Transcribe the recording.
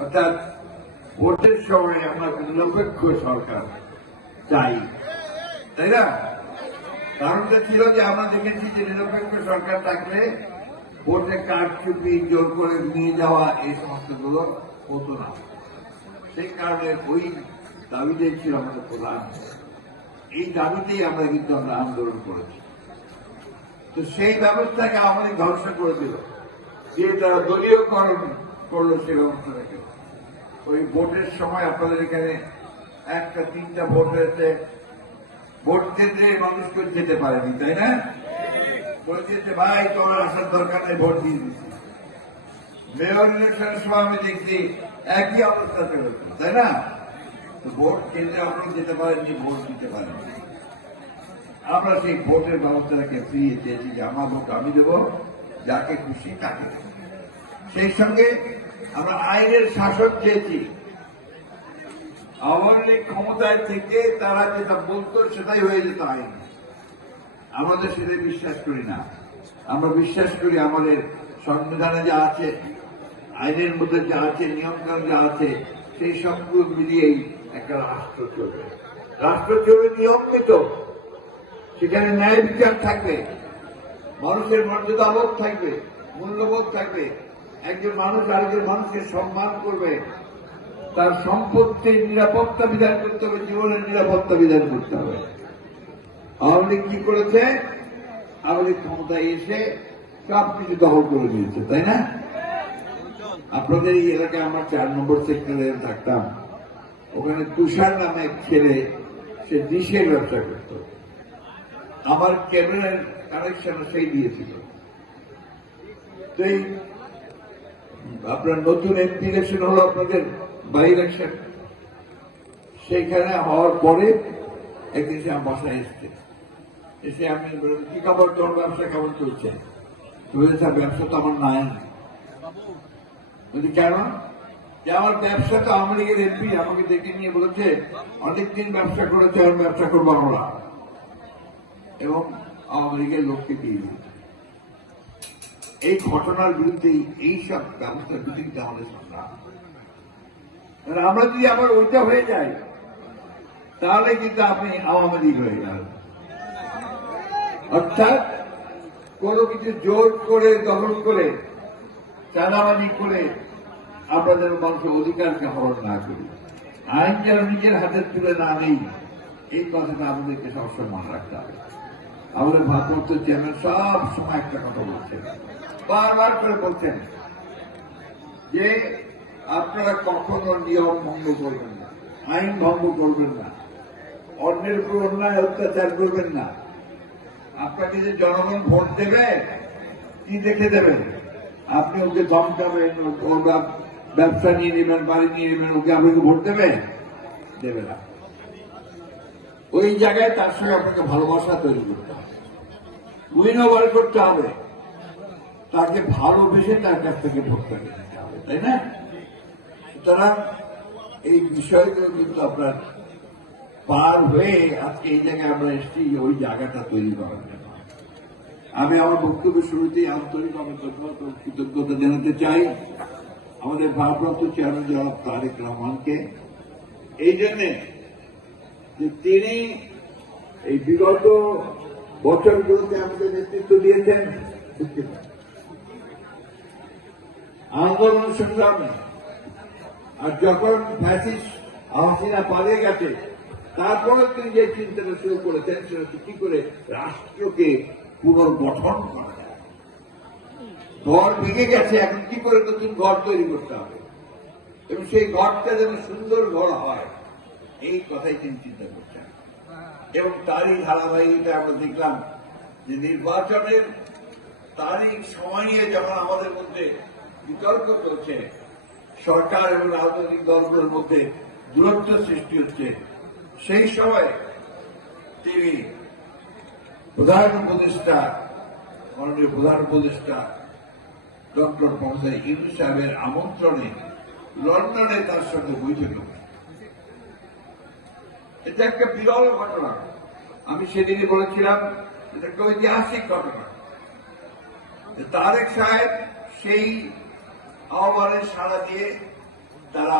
অর্থাৎ ভোটের সময় আমরা নিরপেক্ষ সরকার চাই, তাই না? কারণটা ছিল যে আমরা দেখেছি যে নিরপেক্ষ সরকার থাকলে ভোটে কারচুপি, জোর করে নিয়ে যাওয়া এই সমস্তগুলো হতো না। সেই কারণে ওই দাবিটাই ছিল আমাদের প্রধান। এই দাবিতেই আমরা কিন্তু আমরা আন্দোলন করেছি। তো সেই ব্যবস্থাকে আমাদের ধ্বংস করে দিল, যে তারা দলীয়করণ করলো সেই ব্যবস্থাটাকে। ওই ভোটের সময় আপনাদের এখানে একটা 3টা ভোট হয়েছে, ভোট কেন্দ্রে মানুষ কেউ যেতে পারেনি, তাই না? বলছে যে ভাই তোমার আসার দরকার নেই, ভোট দিয়ে দিচ্ছি। মেয়র ইলেকশনের সময় আমি দেখছি একই অবস্থা চলেছে, তাই না? ভোট কেন্দ্রে আপনি যেতে পারেননি, ভোট দিতে পারেননি। আমরা সেই ভোটের ব্যবস্থাটাকে ফিরিয়ে দিয়েছি যে আমার ভোট আমি দেব, যাকে খুশি তাকে। সেই সঙ্গে আমরা আইনের শাসন চেয়েছি। আওয়ামী লীগ ক্ষমতায় থেকে তারা যেটা বলতো সেটাই হয়ে যেত আইন। আমাদের সেটা বিশ্বাস করি না। আমরা বিশ্বাস করি আমাদের সংবিধানে যা আছে, আইনের মধ্যে যা আছে, নিয়মকানুন যা আছে, সেই সবগুলো মিলিয়েই একটা রাষ্ট্র চলবে। রাষ্ট্র চলবে নিয়মিত, সেখানে ন্যায় বিচার থাকবে, মানুষের মর্যাদাবোধ থাকবে, মূল্যবোধ থাকবে, একজন মানুষ আরেকজন মানুষকে সম্মান করবে, তার সম্পত্তির নিরাপত্তা বিধান করতে হবে, জীবনের নিরাপত্তা বিধান করতে হবে। আওয়ামী লীগ কি করেছে? আওয়ামী লীগ ক্ষমতায় এসে সব কিছু দখল করে দিয়েছে, তাই না? আপনাদের এই এলাকায় আমরা 4 নম্বর সেক্টরে থাকতাম। ওখানে তুষার নামে এক ছেলে, সে ডিশের ব্যবসা করত। আমার ক্যামেরার কানেকশন সেই দিয়েছিল। তো এই আপনার নতুন এমপি ইলেকশন হলো, আপনাদের বাই ইলেকশন। সেইখানে হওয়ার পরে একদিন সে আমার বাসায় এসছে। এসে আমি কি খবর, তোমার ব্যবসা কেমন চলছে? বলেছে ব্যবসা তো আমার নাই। বলছি কেন? যে আমার ব্যবসা তো আওয়ামী লীগের এমপি আমাকে ডেকে নিয়ে বলেছে অনেকদিন ব্যবসা করেছে, আর ব্যবসা করবো আমরা, এবং আওয়ামী লীগের লোককে দিয়ে দিয়েছে। এই ঘটনার বিরুদ্ধে, এই সব ব্যবস্থার বিরুদ্ধে আমাদের সংগ্রাম। আমরা যদি আবার ওইটা হয়ে যাই, তাহলে কিন্তু আপনি আওয়ামী লীগ হয়ে যান। অর্থাৎ কোন কিছু জোর করে, দখল করে, চাঁদাবাজি করে আপনাদের মানুষের অধিকারকে হরণ না করি, আইন যেন নিজের হাতে তুলে না নেই, এই কথাটা আমাদেরকে সবসময় মনে রাখতে হবে। আমাদের ভারপ্রাপ্ত চেয়ারম্যান সব সময় একটা কথা বলছেন, বারবার করে বলছেন যে আপনারা কখনো নিয়ম ভঙ্গ করবেন না, আইন ভঙ্গ করবেন না, অন্যের উপর অন্যায় অত্যাচার করবেন না। আপনাকে যে জনগণ ভোট দেবে, কি দেখে দেবেন? আপনি ওকে ধমকাবেন, ওর ব্যবসা নিয়ে নেবেন, বাড়ি নিয়ে নেবেন, ওকে আপনাকে ভোট দেবে? দেবে না। ওই জায়গায় তার সঙ্গে আপনাকে ভালোবাসা তৈরি করতে হবে, উইন ওভার করতে হবে, তাকে ভালোবেসে তার কাছ থেকে ভোটটা নিতে হবে, তাই না? সুতরাং এই বিষয়গুলো কিন্তু আপনার পার হয়ে আজকে এই জায়গায় আমরা এসেছি, ওই জায়গাটা তৈরি করার জন্য। আমি আমার বক্তব্য শুরুতেই আন্তরিকভাবে কৃতজ্ঞতা জানাতে চাই আমাদের ভারপ্রাপ্ত চেয়ারম্যান জনাব তারেক রহমানকে, এই জন্যে যে তিনি এই বিগত বছরগুলোতে আমাদের নেতৃত্ব দিয়েছেন আন্দোলন সংগ্রামে। আর যখন ফ্যাসিস্ট হাসিনা পালিয়ে গেছে, তারপরে তিনি যে চিন্তাটা শুরু করেছেন সেটা কি করে রাষ্ট্রকে পুনর্গঠন করা যায়। ঘর ভেঙে গেছে, এখন কি করে নতুন ঘর তৈরি করতে হবে, এবং সেই ঘরটা যেন সুন্দর ঘর হয়, এই কথাই তিনি চিন্তা করছেন। এবং তারই ধারাবাহিকতা আমরা দেখলাম যে নির্বাচনের তারিখ সময় নিয়ে যখন আমাদের মধ্যে বিতর্ক চলছে, সরকার এবং রাজনৈতিক দলগুলোর মধ্যে দূরত্ব সৃষ্টি হচ্ছে, সেই সময় তিনি প্রধান উপদেষ্টা, মাননীয় প্রধান উপদেষ্টা ডক্টর প্রফেসর ইউনূস সাহেবের আমন্ত্রণে লন্ডনে তার সঙ্গে বৈঠক হবে। এটা একটা বিরল ঘটনা। আমি সেদিনই বলেছিলাম এটা একটা ঐতিহাসিক ঘটনা। তারেক সাহেব সেই আহ্বানে সাড়া দিয়ে তারা